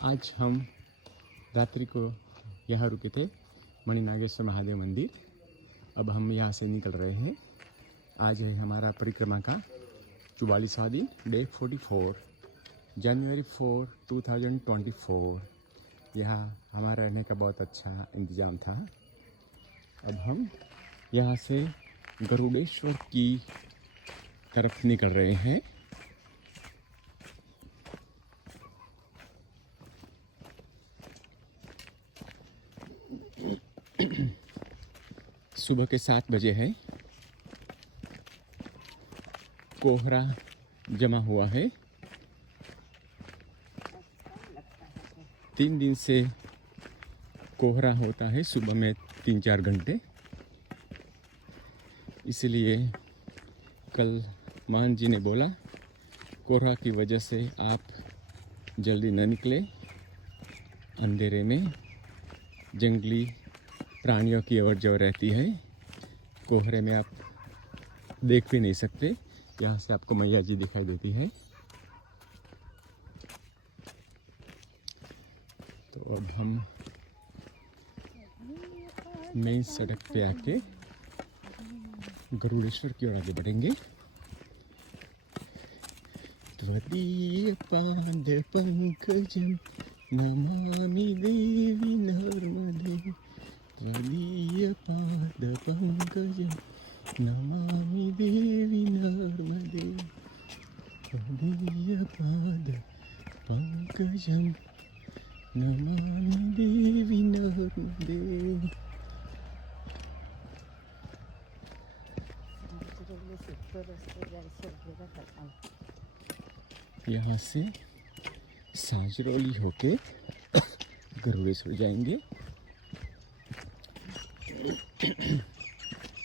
आज हम रात्रि को यहाँ रुके थे मणिनागेश्वर महादेव मंदिर। अब हम यहाँ से निकल रहे हैं। आज है हमारा परिक्रमा का 44वां दिन, डे 44, जनवरी 4, 2024। यहाँ हमारा रहने का बहुत अच्छा इंतज़ाम था। अब हम यहाँ से गरुड़ेश्वर की तरफ निकल रहे हैं। सुबह के 7 बजे है। कोहरा जमा हुआ है। 3 दिन से कोहरा होता है सुबह में 3-4 घंटे। इसलिए कल मान जी ने बोला कोहरा की वजह से आप जल्दी न निकले। अंधेरे में जंगली प्राणियों की अवर जवर रहती है। कोहरे में आप देख भी नहीं सकते। यहाँ से आपको मैया जी दिखाई देती है। तो अब हम मेन सड़क पे आके गरुड़ेश्वर की ओर आगे बढ़ेंगे। त्वदीय पाद पंकजं नमामि देवी नर्मदे। त्वदीय पाद पंकजं नमामि देवी नर्मदे। त्वदीय पाद पंकजं नमामि देवी नर्मदे। यहाँ से सांजरौली होके गरुड़ेश्वर जाएंगे।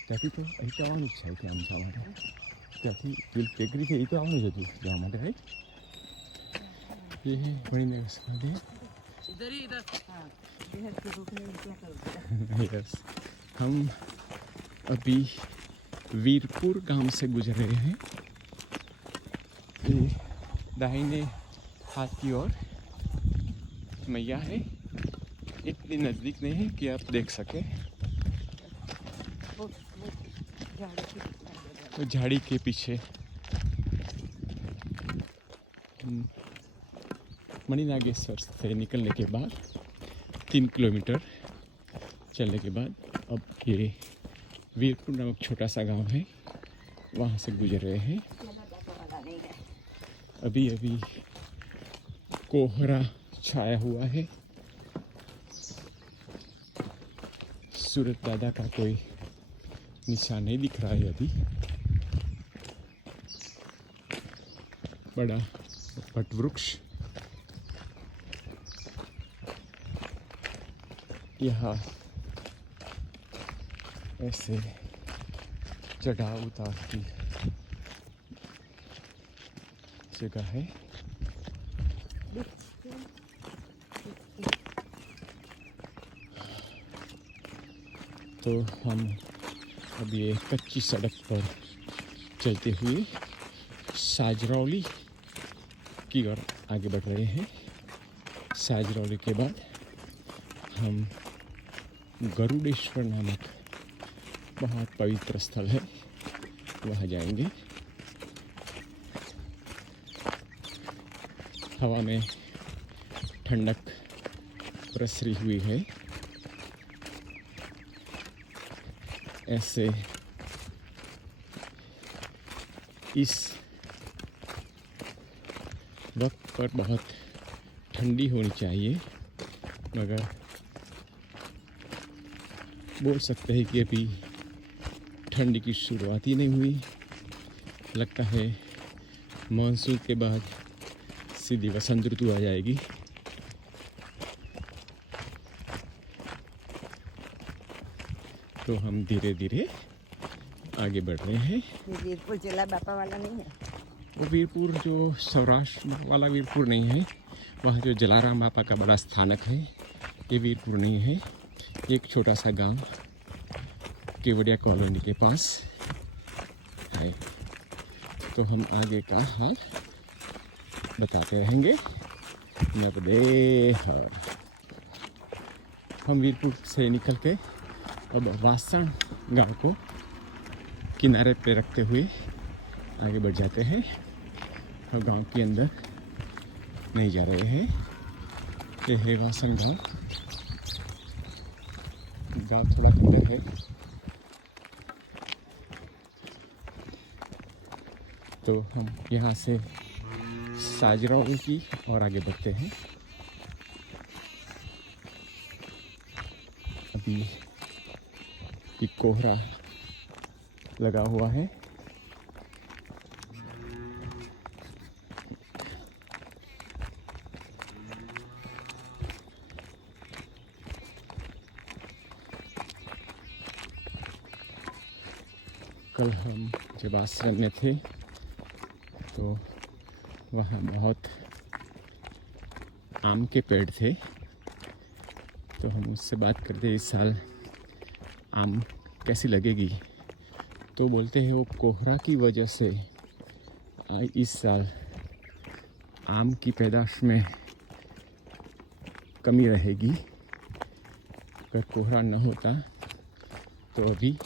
त्याची तो ऐसे આવવાનું છે કે આમ જવા માટે ત્યાંથી પેલી ટેકરી છે એ તો આવવાનું જ હતું જવા માટે, રાઈટ? ये है मणिनागेश्वर महादेव। इधर ही इधर। हाँ, इधर के रुकने में क्या करोगे? यस, हम अभी वीरपुर गांव से गुजर रहे हैं। ये दाहिने हाथ की ओर मैया है। इतनी नज़दीक नहीं है कि आप देख सकें। तो झाड़ी के पीछे मणिनागेश्वर से निकलने के बाद 3 किलोमीटर चलने के बाद अब ये वीरपुर नामक छोटा सा गांव है, वहाँ से गुजर रहे हैं। अभी अभी कोहरा छाया हुआ है। सूरज दादा का कोई निशान नहीं दिख रहा है अभी। बड़ा वट वृक्ष यहाँ ऐसे चढ़ाव उतार की जगह है। तो हम अब ये कच्ची सड़क पर चलते हुए सांजरौली की ओर आगे बढ़ रहे हैं। सांजरौली के बाद हम गरुड़ेश्वर नामक बहुत पवित्र स्थल है, वहाँ जाएंगे। हवा में ठंडक प्रसरी हुई है। ऐसे इस वक्त पर बहुत ठंडी होनी चाहिए, मगर बोल सकते हैं कि अभी ठंड की शुरुआत ही नहीं हुई। लगता है मानसून के बाद सीधी वसंत ऋतु आ जाएगी। तो हम धीरे धीरे आगे बढ़ रहे हैं। ये वीरपुर जिला बापा वाला नहीं है? वो वीरपुर जो सौराष्ट्र वाला वीरपुर नहीं है, वहाँ जो जलाराम बापा का बड़ा स्थानक है, ये वीरपुर नहीं है। एक छोटा सा गांव केवड़िया कॉलोनी के पास है। तो हम आगे का हाल बताते रहेंगे। नर्मदे हर। हम वीरपुर से निकल के अब वासण गांव को किनारे पे रखते हुए आगे बढ़ जाते हैं और गांव के अंदर नहीं जा रहे हैं। ये है वासण गांव। गांव थोड़ा अंदर है, तो हम यहाँ से साजराओं की और आगे बढ़ते हैं। अभी एक कोहरा लगा हुआ है। कल हम जब आश्रम में थे तो वहाँ बहुत आम के पेड़ थे, तो हम उससे बात करते इस साल आम कैसी लगेगी, तो बोलते हैं वो कोहरा की वजह से इस साल आम की पैदाश में कमी रहेगी। अगर कोहरा न होता तो अभी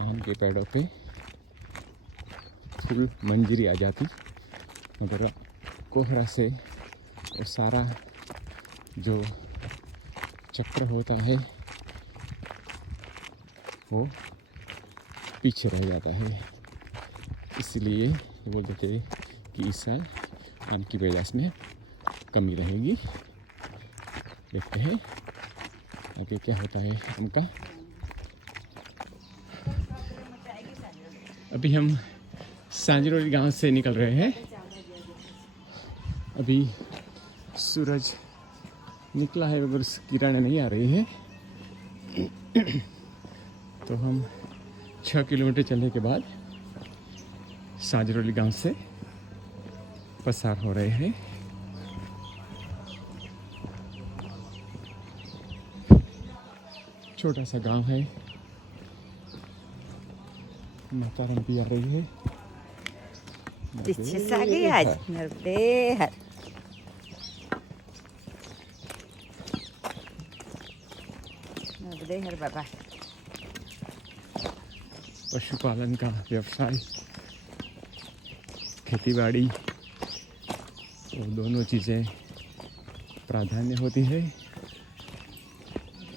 आम के पेड़ों पे फुल मंजरी आ जाती, मगर कोहरा से वो सारा जो चक्र होता है वो पीछे रह जाता है। इसलिए बोलते थे कि इस साल आम की पैदाश में कमी रहेगी। देखते हैं आगे क्या होता है आम का। अभी हम सांजरोली गांव से निकल रहे हैं। अभी सूरज निकला है मगर किरणें नहीं आ रही है। तो हम 6 किलोमीटर चलने के बाद सांजरोली गांव से पसार हो रहे हैं। छोटा सा गांव है। माता रंपी आ रही है। पीछे से आ गई आज नर्मदे हर। नर्मदे हर बाबा। पशुपालन का व्यवसाय, खेतीबाड़ी, वो दोनों चीज़ें प्राधान्य होती है।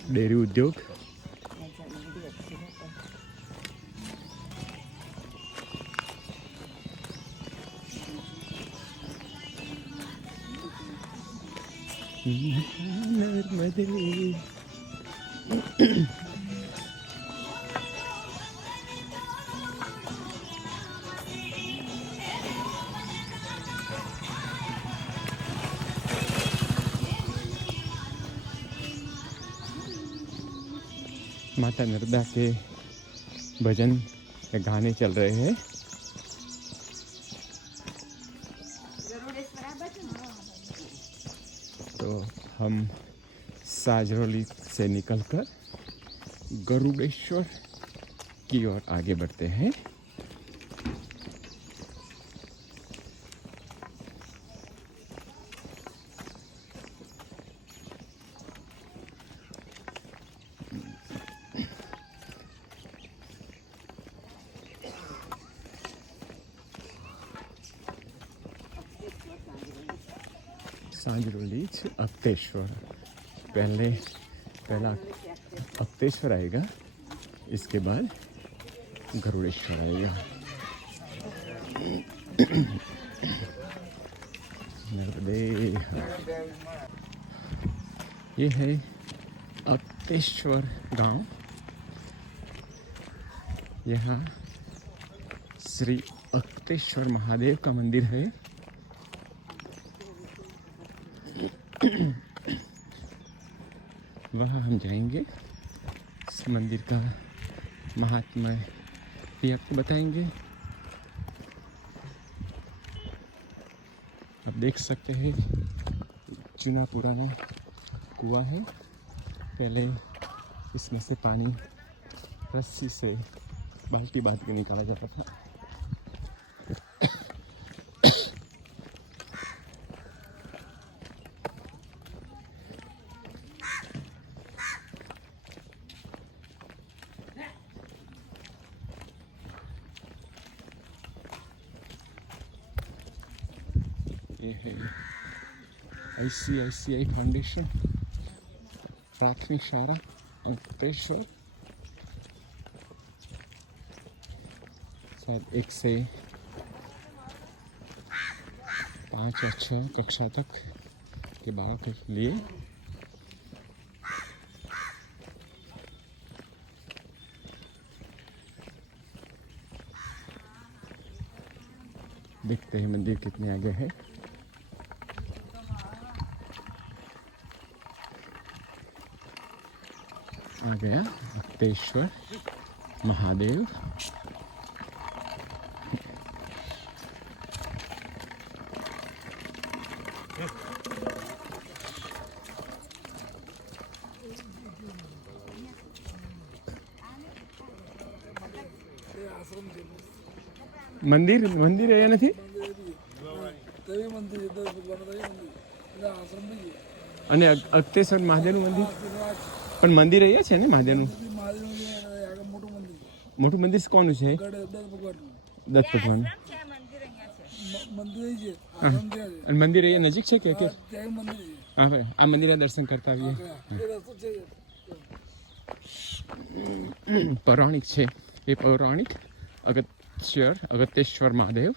डेयरी उद्योग, नर्मदे। माता नर्मदा के भजन या गाने चल रहे हैं। तो हम साजरोली से निकलकर गरुड़ेश्वर की ओर आगे बढ़ते हैं। सांजरोली अक्तेश्वर, पहला अक्तेश्वर आएगा, इसके बाद गरुड़ेश्वर आएगा। नर्मदे। ये है अक्तेश्वर गांव। यहाँ श्री अक्तेश्वर महादेव का मंदिर है। वहाँ हम जाएंगे, इस मंदिर का महात्म्य भी आपको बताएंगे। आप देख सकते हैं चुना पुराना कुआं है। पहले इसमें से पानी रस्सी से बाल्टी बांध के निकाला जाता था। ये है ICICI फाउंडेशन प्राथमिक शाला अंकलेश्वर। शायद 1 से 5 या 6 कक्षा तक के बालक के लिए। देखते हैं मंदिर कितने आगे है। आ गया मुक्तेश्वर महादेव। मंदिर मंदिर है या नहीं? અને અગતેશ્વર મહાદેવનું મંદિર પણ મંદિર અહીંયા છે ને મહાદેવનું મોટું મંદિર કોનું છે? દત્ત ભગવાન અને મંદિર અહીંયા નજીક છે કે હા ભાઈ આ મંદિરના દર્શન કરતા આવીએ। પૌરાણિક છે એ પૌરાણિક અગત્યેશ્વર મહાદેવ।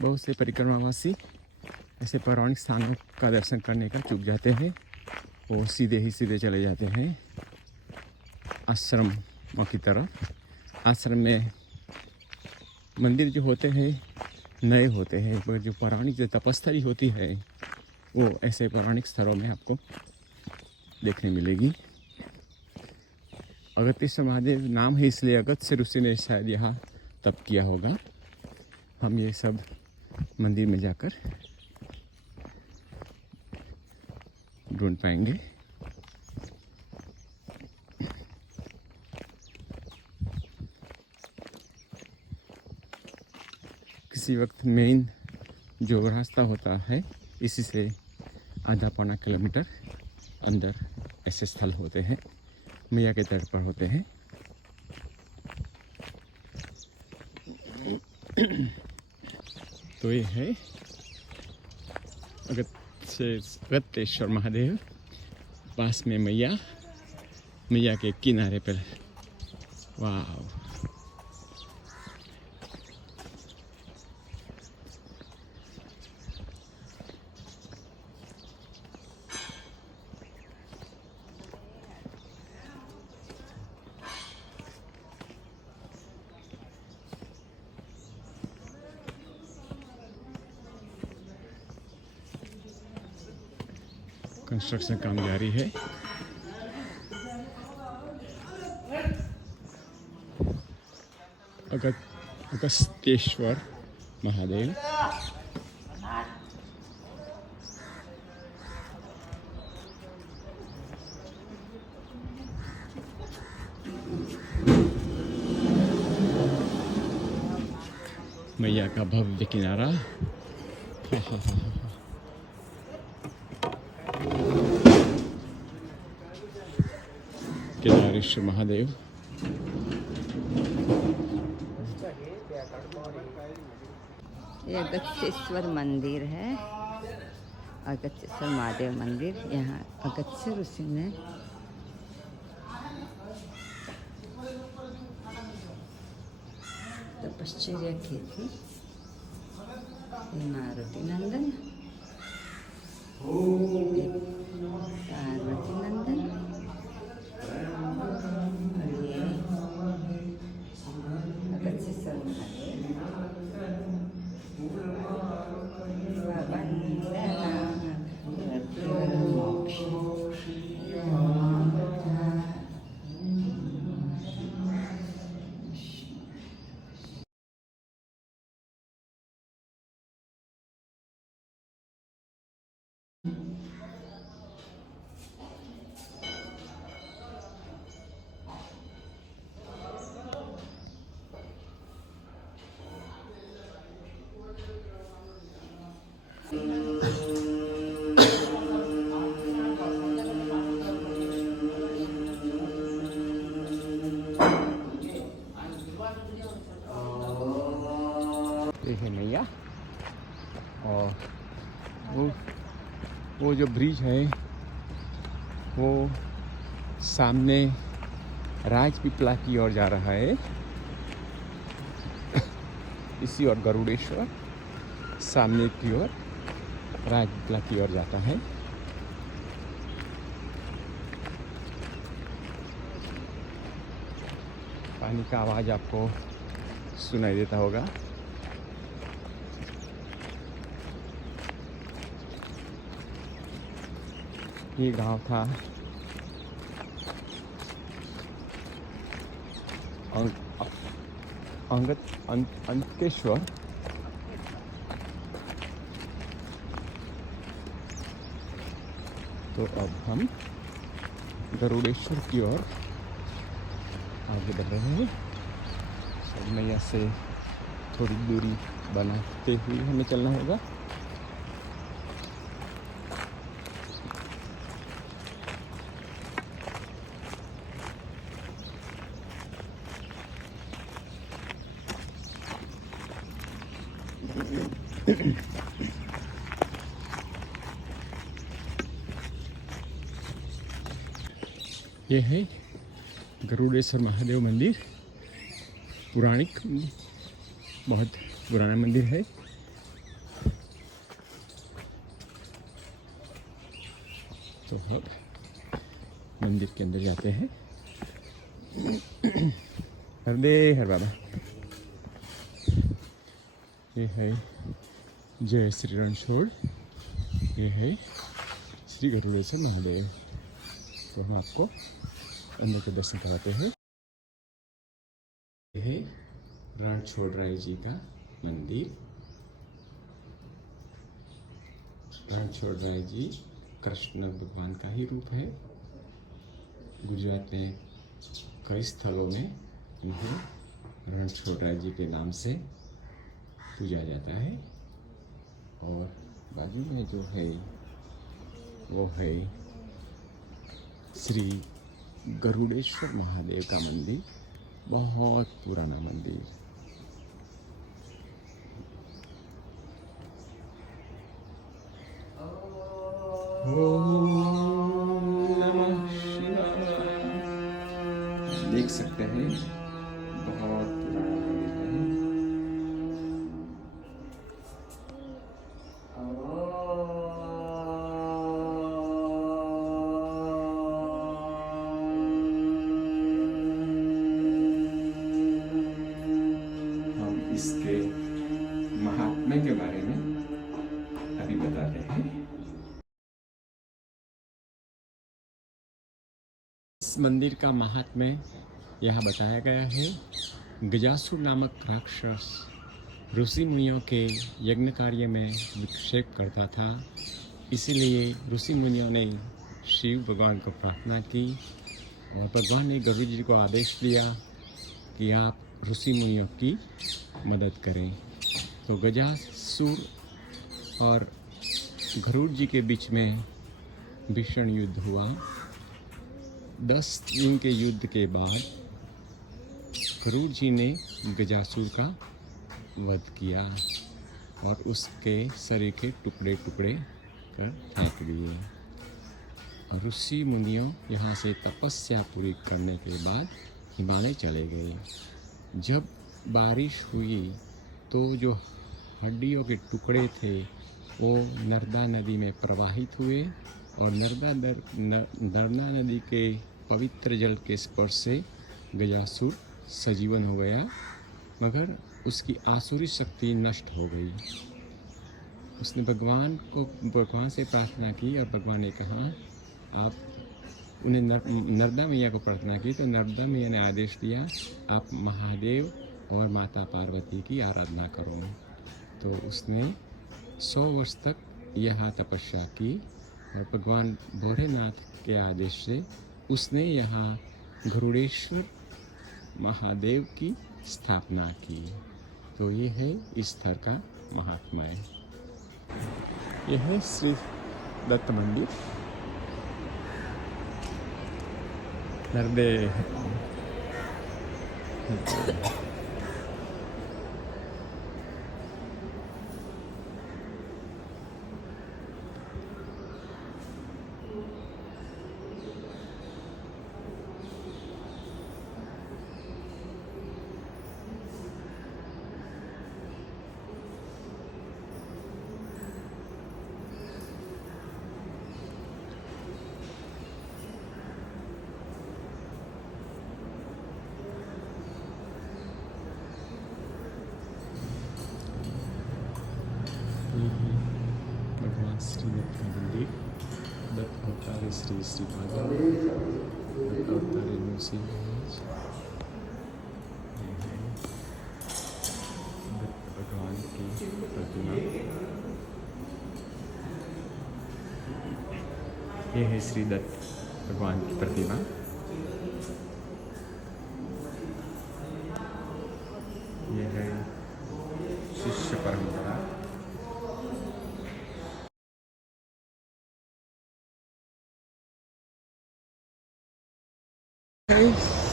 बहुत से परिक्रमावासी ऐसे पौराणिक स्थानों का दर्शन करने का चूक जाते हैं, वो सीधे चले जाते हैं आश्रमों की तरफ। आश्रम में मंदिर जो होते हैं नए होते हैं, पर जो पौराणिक जो तपस्थली होती है वो ऐसे पौराणिक स्थलों में आपको देखने मिलेगी। अगस्त्य महादेव नाम है इसलिए अगस्त्य ऋषि ने शायद यहाँ तप किया होगा। हम ये सब मंदिर में जाकर ढूंढ पाएंगे। किसी वक्त मेन जो रास्ता होता है इसी से आधा पौना किलोमीटर अंदर ऐसे स्थल होते हैं, मैया के तट पर होते हैं। तो ये है अगस्त्येश्वर महादेव, पास में मैया के किनारे पर। वाह, कंस्ट्रक्शन काम जारी है। अगस्त्येश्वर महादेव। मैया का भव्य किनारा। केदारेश्वर महादेव। ये अगस्त्येश्वर मंदिर है, अगस्त्येश्वर महादेव मंदिर। यहाँ अगस्त्य ऋषि ने तपश्चर्या की थी। मारुति नंदन, पार्वती नंदन, अगस्त्येश्वर महादेव। वो जो ब्रिज है वो सामने राजपीपला की ओर जा रहा है। इसी ओर गरुड़ेश्वर, सामने की ओर राजपीपला की ओर जाता है। पानी का आवाज़ आपको सुनाई देता होगा। ये गांव था अंकेश्वर। तो अब हम गरुड़ेश्वर की ओर आगे बढ़ रहे हैं। मैया से थोड़ी दूरी बनाते हुए हमें चलना होगा। ये है गरुड़ेश्वर महादेव मंदिर। पौराणिक, बहुत पुराना मंदिर है। तो अब मंदिर के अंदर जाते हैं। हर बाबा। ये है जय श्री रणछोड़। ये है श्री गरुड़ेश्वर महादेव। तो हम आपको अंदर के दर्शन कराते हैं। यह है रणछोड़ राय जी का मंदिर। रणछोड़ राय जी कृष्ण भगवान का ही रूप है। गुजरात में कई स्थलों में इन्हें रणछोड़ राय जी के नाम से पूजा जाता है। और बाजू में जो है वो है श्री गरुड़ेश्वर महादेव का मंदिर। बहुत पुराना मंदिर। ओम नमः शिवाय। देख सकते हैं बहुत पुराना मंदिर है। इसके महात्म्य के बारे में अभी बताते हैं। इस मंदिर का महात्म्य यहाँ बताया गया है। गजासुर नामक राक्षस ऋषि मुनियों के यज्ञ कार्य में विक्षेप करता था। इसलिए ऋषि मुनियों ने शिव भगवान को प्रार्थना की और भगवान ने गरुड़ जी को आदेश दिया कि आप ऋषि मुनियों की मदद करें। तो गजासुर और गरुड़ जी के बीच में भीषण युद्ध हुआ। 10 दिन के युद्ध के बाद गरुड़ जी ने गजासुर का वध किया और उसके शरीर के टुकड़े टुकड़े कर फेंक दिए। ऋषि मुनियों यहाँ से तपस्या पूरी करने के बाद हिमालय चले गए। जब बारिश हुई तो जो हड्डियों के टुकड़े थे वो नर्मदा नदी में प्रवाहित हुए और नर्मदा नदी के पवित्र जल के स्पर्श से गजासुर सजीवन हो गया, मगर उसकी आसुरी शक्ति नष्ट हो गई। उसने भगवान से प्रार्थना की और भगवान ने कहा आप उन्हें नर्मदा मैया को प्रार्थना की तो नर्मदा मैया ने आदेश दिया आप महादेव और माता पार्वती की आराधना करो। तो उसने 100 वर्ष तक यह तपस्या की और भगवान भोलेनाथ के आदेश से उसने यहाँ गरुड़ेश्वर महादेव की स्थापना की। तो ये है इस स्थल का महात्म्य। यह है श्री दत्त मंदिर। नर्मदे है श्री श्रीपाद अवतारे नृसिंह महाराज। ये है दत्त भगवान की प्रतिमा। ये है श्री दत्त भगवान की प्रतिमा। ये है शिष्य परंपरा।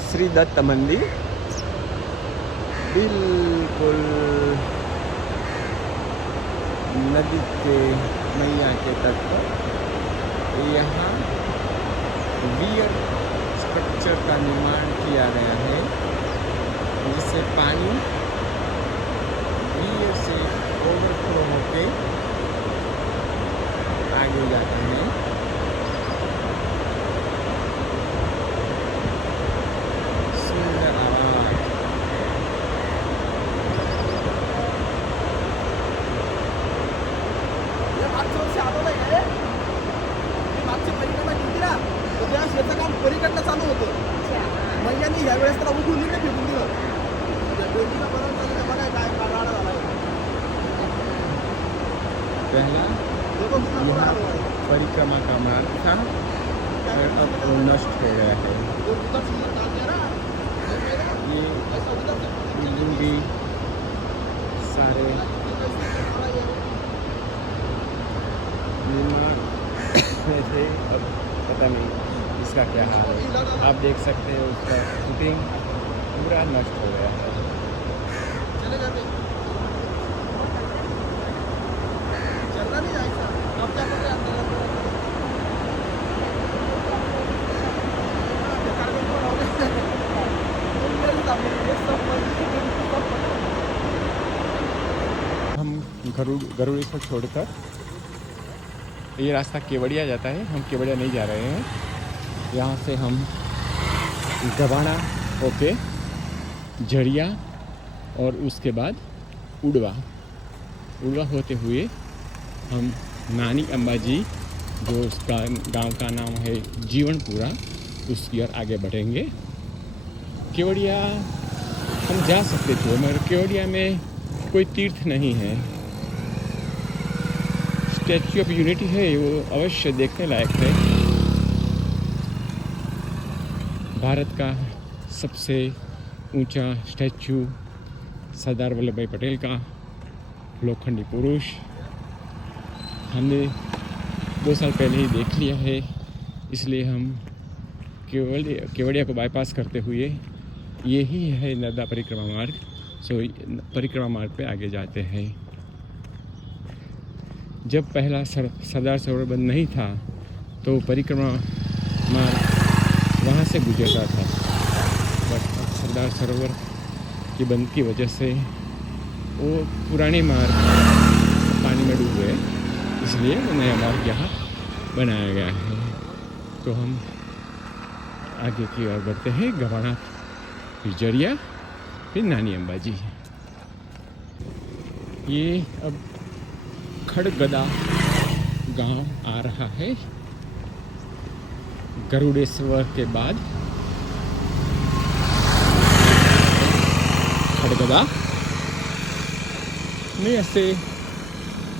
श्री दत्त मंदिर बिल्कुल नदी के मैया के तट पर। यहाँ वीयर स्ट्रक्चर का निर्माण किया गया है, जिससे पानी वीयर से ओवरफ्लो होके आगे जाता है। सुंदर आवाज। मागच्या वर्षी आलो नाही काय मागच्या परिक्रमा केली ना तर त्या शेताचं काम पलीकडनं चालू होतं. महिन्यांनी ह्या वेळेस त्याला उठून दिलं फेकून दिलं. त्या डोंगरीला परत चाललं बघा काय काढाडा झालाय. पहला देखो कितना बुरा हाल हुआ है. परिक्रमा का मार्ग था और अब वो नष्ट हो गया है। जो उधर से उधर डाल दिया ना ये ऐसा उधर से बिल्डिंग भी सारे निर्माण में थे, अब पता नहीं इसका क्या हाल है। आप देख सकते हो उसका शूटिंग पूरा नष्ट हो गया है। चले जाते चलना नहीं ऐसा अब क्या करते हैं हम गरुड़ेश्वर छोड़कर ये रास्ता केवड़िया जाता है। हम केवड़िया नहीं जा रहे हैं। यहाँ से हम गवाना होके झरिया और उसके बाद उड़वा होते हुए हम नानी अम्बाजी, जो उसका गांव का नाम है जीवनपुरा, उसकी ओर आगे बढ़ेंगे। केवड़िया हम जा सकते थे मगर केवड़िया में कोई तीर्थ नहीं है। स्टैच्यू ऑफ यूनिटी है, वो अवश्य देखने लायक है। भारत का सबसे ऊंचा स्टैच्यू सरदार वल्लभ भाई पटेल का, लोखंडी पुरुष, हमने 2 साल पहले ही देख लिया है। इसलिए हम केवड़िया को बाईपास करते हुए यही है नर्मदा परिक्रमा मार्ग, सो परिक्रमा मार्ग पे आगे जाते हैं। जब पहला सरदार सरोवर बंद नहीं था तो परिक्रमा मार्ग वहाँ से गुजरता था, बट सरदार सरोवर की बंद की वजह से वो पुराने मार्ग पानी में डूब गए, इसलिए वो नया मार्ग यहाँ बनाया गया है। तो हम आगे की ओर बढ़ते हैं। गवाना, फिर जरिया, फिर नानी अम्बाजी। ये अब खड़गदा गांव आ रहा है गरुड़ेश्वर के बाद। खड़गदा में ऐसे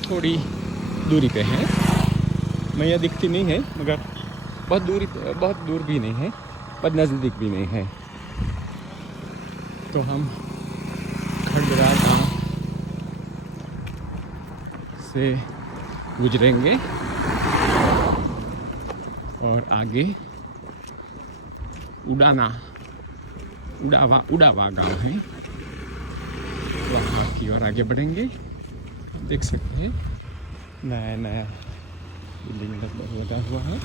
थोड़ी दूरी पे है। मैया दिखती नहीं है मगर बहुत दूर भी नहीं है, पर नज़दीक भी नहीं है। तो हम खड़गदा गांव से गुजरेंगे और आगे उड़ावा गांव है, वहाँ की ओर आगे बढ़ेंगे। देख सकते हैं नया बिल्डिंग लगा हुआ है।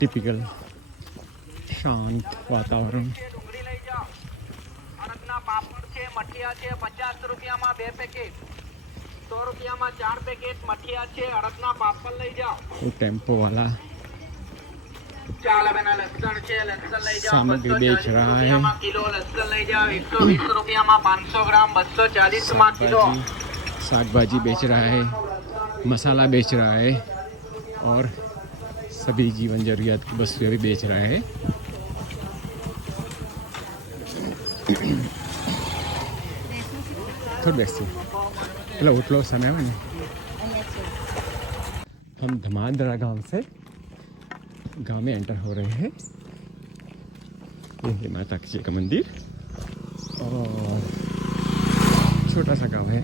टिपिकल शांत वातावरण। પાપડ છે મઠિયા છે 50 રૂપિયામાં 2 પેકેટ રૂપિયામાં 4 પેકેટ મઠિયા છે અડદના પાપડ લઈ જાઓ वो टेम्पो वाला ચાલ બેના લસણ છે લસણ લઈ જાઓ सामग्री बेच रहा है। કિલો લસણ લઈ જાઓ 120 રૂપિયામાં 500 ગ્રામ 240 માં કિલો साग भाजी बेच रहा है, मसाला बेच रहा है और सभी जीवन जरूरियात की वस्तुएं भी बेच रहा है। थोड़ा बेसी चलो उठ लो समय में हम धमांदरा गांव में एंटर हो रहे हैं। ये है माता जी का मंदिर और छोटा सा गांव है।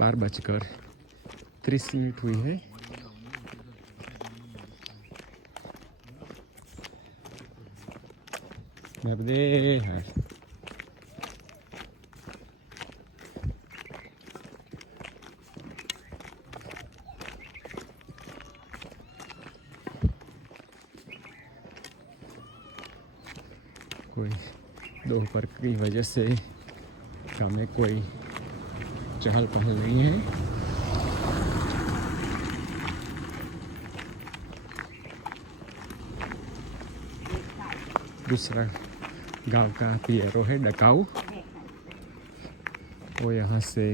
12:30 हुई है। नर्मदे है कोई दोपहर की वजह से गाँव में कोई चहल पहल नहीं है। दूसरा गांव का पियरो है डकाऊ, वो यहाँ से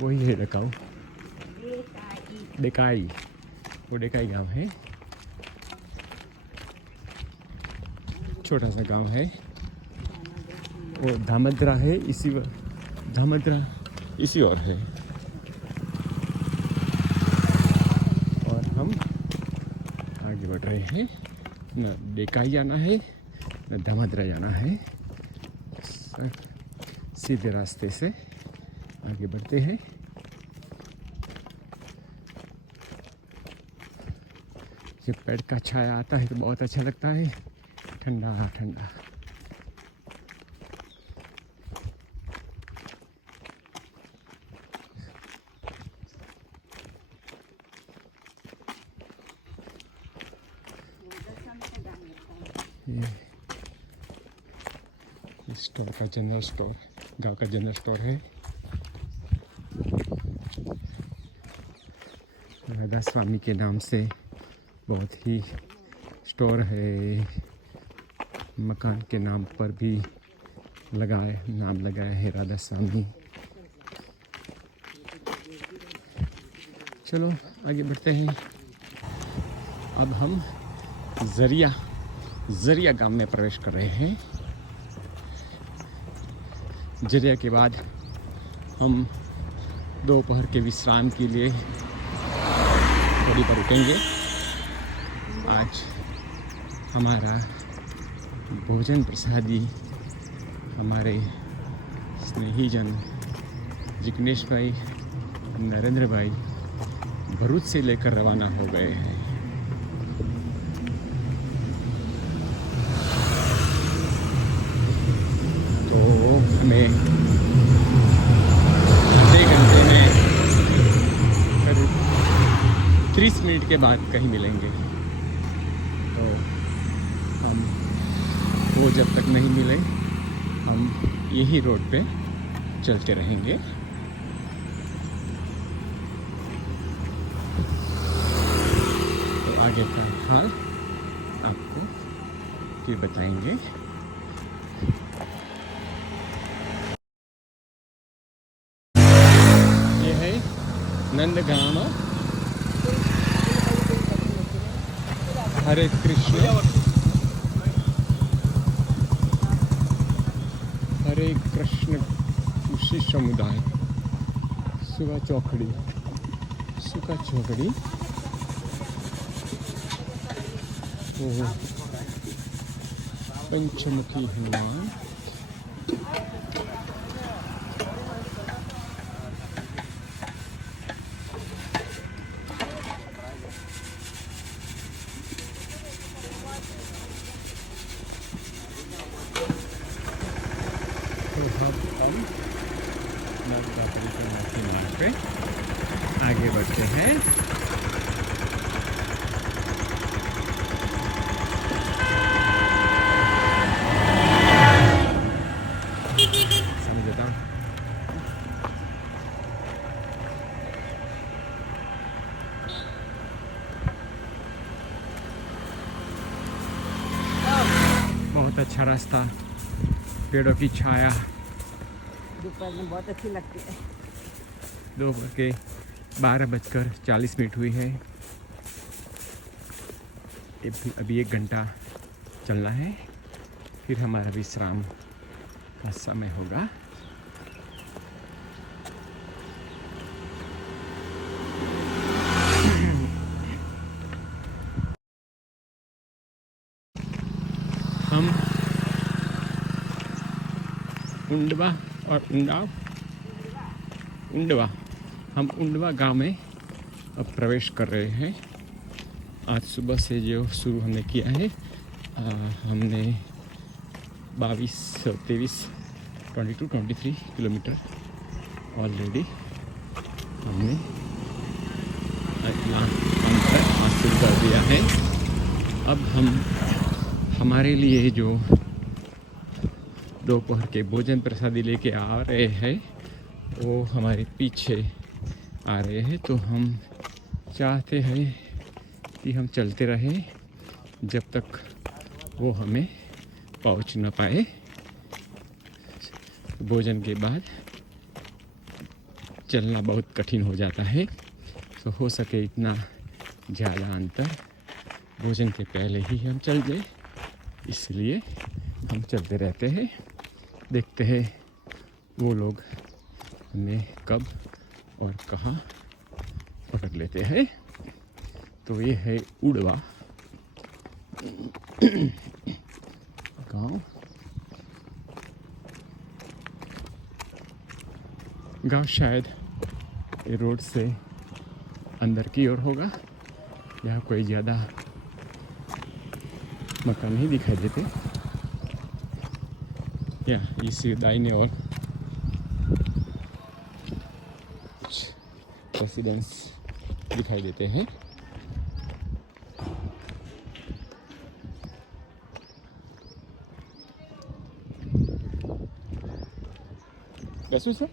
वही है डकाऊ डेकाई, वो डेकाई गांव है। छोटा सा गांव है। वो धामद्रा है, धामद्रा इसी और है। और हम आगे बढ़ रहे हैं। न डेकाई जाना है न धामद्रा जाना है, सीधे रास्ते से आगे बढ़ते हैं। जब पेड़ का छाया आता है तो बहुत अच्छा लगता है, ठंडा ठंडा। ये स्टोर का जनरल स्टोर, गांव का जनरल स्टोर है। राधा स्वामी के नाम से बहुत ही स्टोर है। मकान के नाम पर भी नाम लगाया है राधा स्वामी। चलो आगे बढ़ते हैं। अब हम जरिया गांव में प्रवेश कर रहे हैं। जरिया के बाद हम दोपहर के विश्राम के लिए थोड़ी पर रुकेंगे। आज हमारा भोजन प्रसादी हमारे स्नेहीजन जिग्नेश भाई, नरेंद्र भाई भरूच से लेकर रवाना हो गए हैं। तो हमें आधे घंटे में करीब 30 मिनट के बाद कहीं मिलेंगे। तो हम वो जब तक नहीं मिले हम यही रोड पे चलते रहेंगे। तो आगे का हाल आपको फिर बताएंगे। ये है नंदगांव। हरे कृष्ण हरे कृष्ण कृषि समुदाय सुगा चौकड़ी पंचमुखी हनुमान। हम नवरात्रि के किनारे पे आगे बढ़ते हैं। बताओ। बहुत अच्छा रास्ता, पेड़ों की छाया, दोपहर में बहुत अच्छी लगती है। दोपहर के 12:40 हुई है। अभी 1 घंटा चलना है, फिर हमारा विश्राम का समय होगा। हम उंडवा और उंडवा गांव में अब प्रवेश कर रहे हैं। आज सुबह से जो शुरू हमने किया है, हमने 22-23 किलोमीटर ऑलरेडी हमने अंतर हासिल कर दिया है। अब हम हमारे लिए जो दोपहर के भोजन प्रसादी लेके आ रहे हैं वो हमारे पीछे आ रहे हैं, तो हम चाहते हैं कि हम चलते रहें जब तक वो हमें पहुंच न पाए। भोजन के बाद चलना बहुत कठिन हो जाता है, तो हो सके इतना ज़्यादा अंतर भोजन के पहले ही हम चल जाए, इसलिए हम चलते रहते हैं। देखते हैं वो लोग हमें कब और कहाँ पकड़ लेते हैं। तो ये है उड़वा गांव शायद ये रोड से अंदर की ओर होगा। यहाँ कोई ज़्यादा मकान नहीं दिखाई देते। या इस दाहिने ओर कुछ रेसिडेंस दिखाई देते हैं। कैसे सर?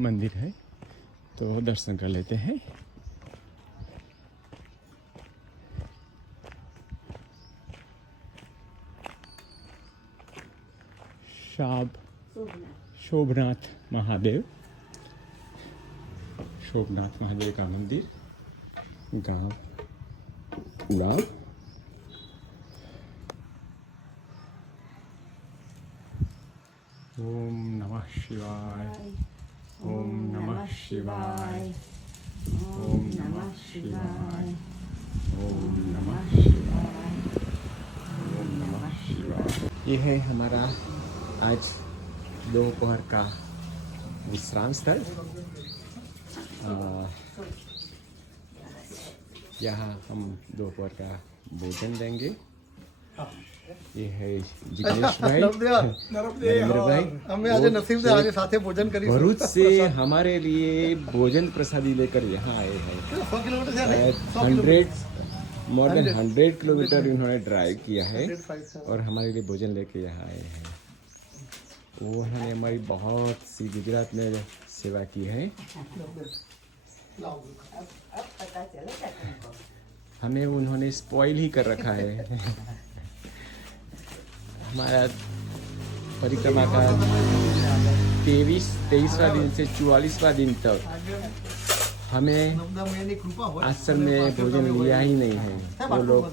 मंदिर है तो दर्शन कर लेते हैं। शोभनाथ महादेव का मंदिर, गांव उड़ाव। ओम नमः शिवाय, ओम नमः शिवाय, ओम नमः शिवाय, ओम नमः शिवाय, ओम नमः शिवाय। ये है हमारा आज दोपहर का विश्राम स्थल। यहाँ हम दोपहर का भोजन देंगे। ये है जिग्नेश भाई, नरेंद्र भाई, हमें आज नसीब से आज साथे भोजन करी। भरूच से हमारे लिए भोजन प्रसादी लेकर यहाँ आए हैं। 100 किलोमीटर इन्होंने ड्राइव किया है और हमारे लिए भोजन लेके यहाँ आए हैं। उन्होंने हमारी बहुत सी गुजरात में सेवा की है। हमें उन्होंने स्पॉइल ही कर रखा है। हमारा परिक्रमा का 23वां दिन से 44वां दिन तक हमें आश्रम में भोजन लिया ही नहीं है। वो लोग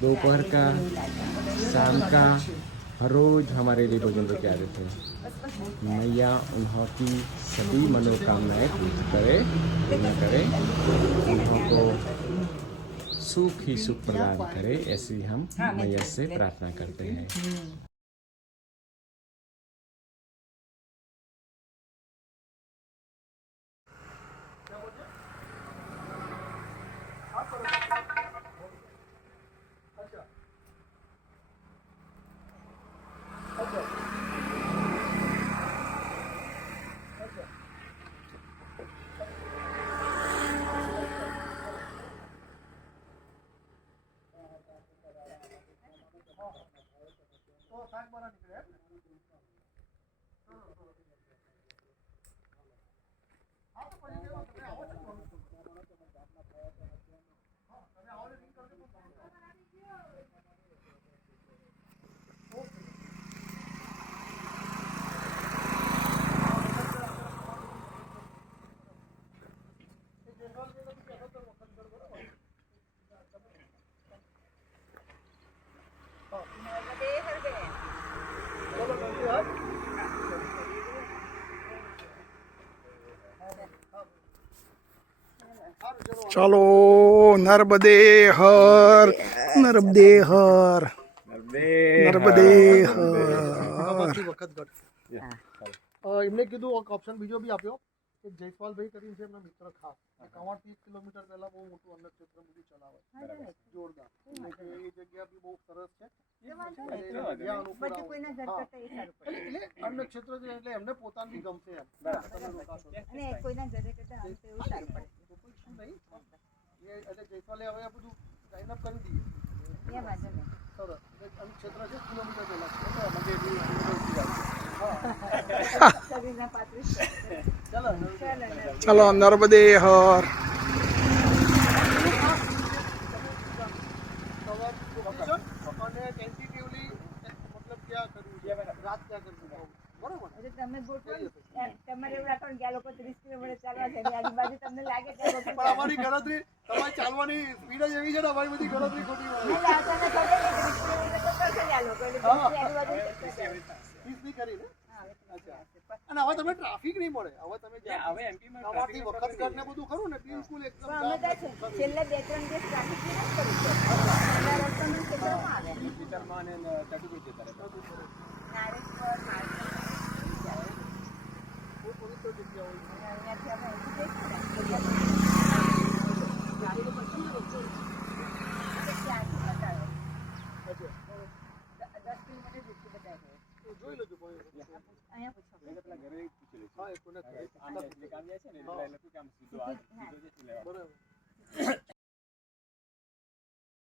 दोपहर का, शाम का हर रोज हमारे लिए भोजन लेके आ रहे थे। मैया उन्होंने सभी मनोकामनाएं पूरी करे, उनको सुख ही सुख प्रदान करे, ऐसी हम मैया से प्रार्थना करते हैं। ચાલો નર્મદે હર નર્મદે હર નર્મદે હર. વખત ઘટ એમને કીધું એક ઓપ્શન બીજો બી આપ્યો કે જયસ્વાલભાઈ કરીને છે એમના મિત્ર ખાસ કવાડથી 1 કિલોમીટર પહેલા બહુ મોટું અન્ન ક્ષેત્ર બધું ચલાવે જોરદાર એટલે એ જગ્યા બી બહુ સરસ છે અન્ન ક્ષેત્ર છે એટલે એમને પોતાને બી ગમશે એમ તમે રોકાશો તો કોઈ શું નહીં એટલે જયસ્વાલે હવે આ બધું લાઈન અપ કરી દઈએ સરસ અન્ન ક્ષેત્ર છે કિલોમીટર પહેલા ચાલો નર્મદે હર. અને ટેન્ટેટિવલી મતલબ ક્યાં કરવું છે રાત ક્યાં કરવું બરોબર તમે ગોઠવો તમારે એવું રાખો કે આ લોકો 30 કિલોમીટર ચાલવા છે આજુબાજુ તમને લાગે કે પણ અમારી ગણતરી તમારી ચાલવાની સ્પીડ જ એવી છે ને અમારી બધી ગણતરી ખોટી હોય બી કરી ને અને હવે તમને ટ્રાફિક નહીં મળે હવે તમે હવે એમપીમાં સવારથી વખત ને બધું ખરું ને બિલકુલ એકદમ છેલ્લે 2-3 દિવસ ટ્રાફિક નથી કર્યું આવે મીટરમાં અને ચટુકડી જતા રહે. જોઈ લેજો ઘરે પૂછી લઈશું. હા એ કોને આને એટલે કામ જાય છે ને એટલે શું કામ સીધો આ સીધો જ લેવા. બરાબર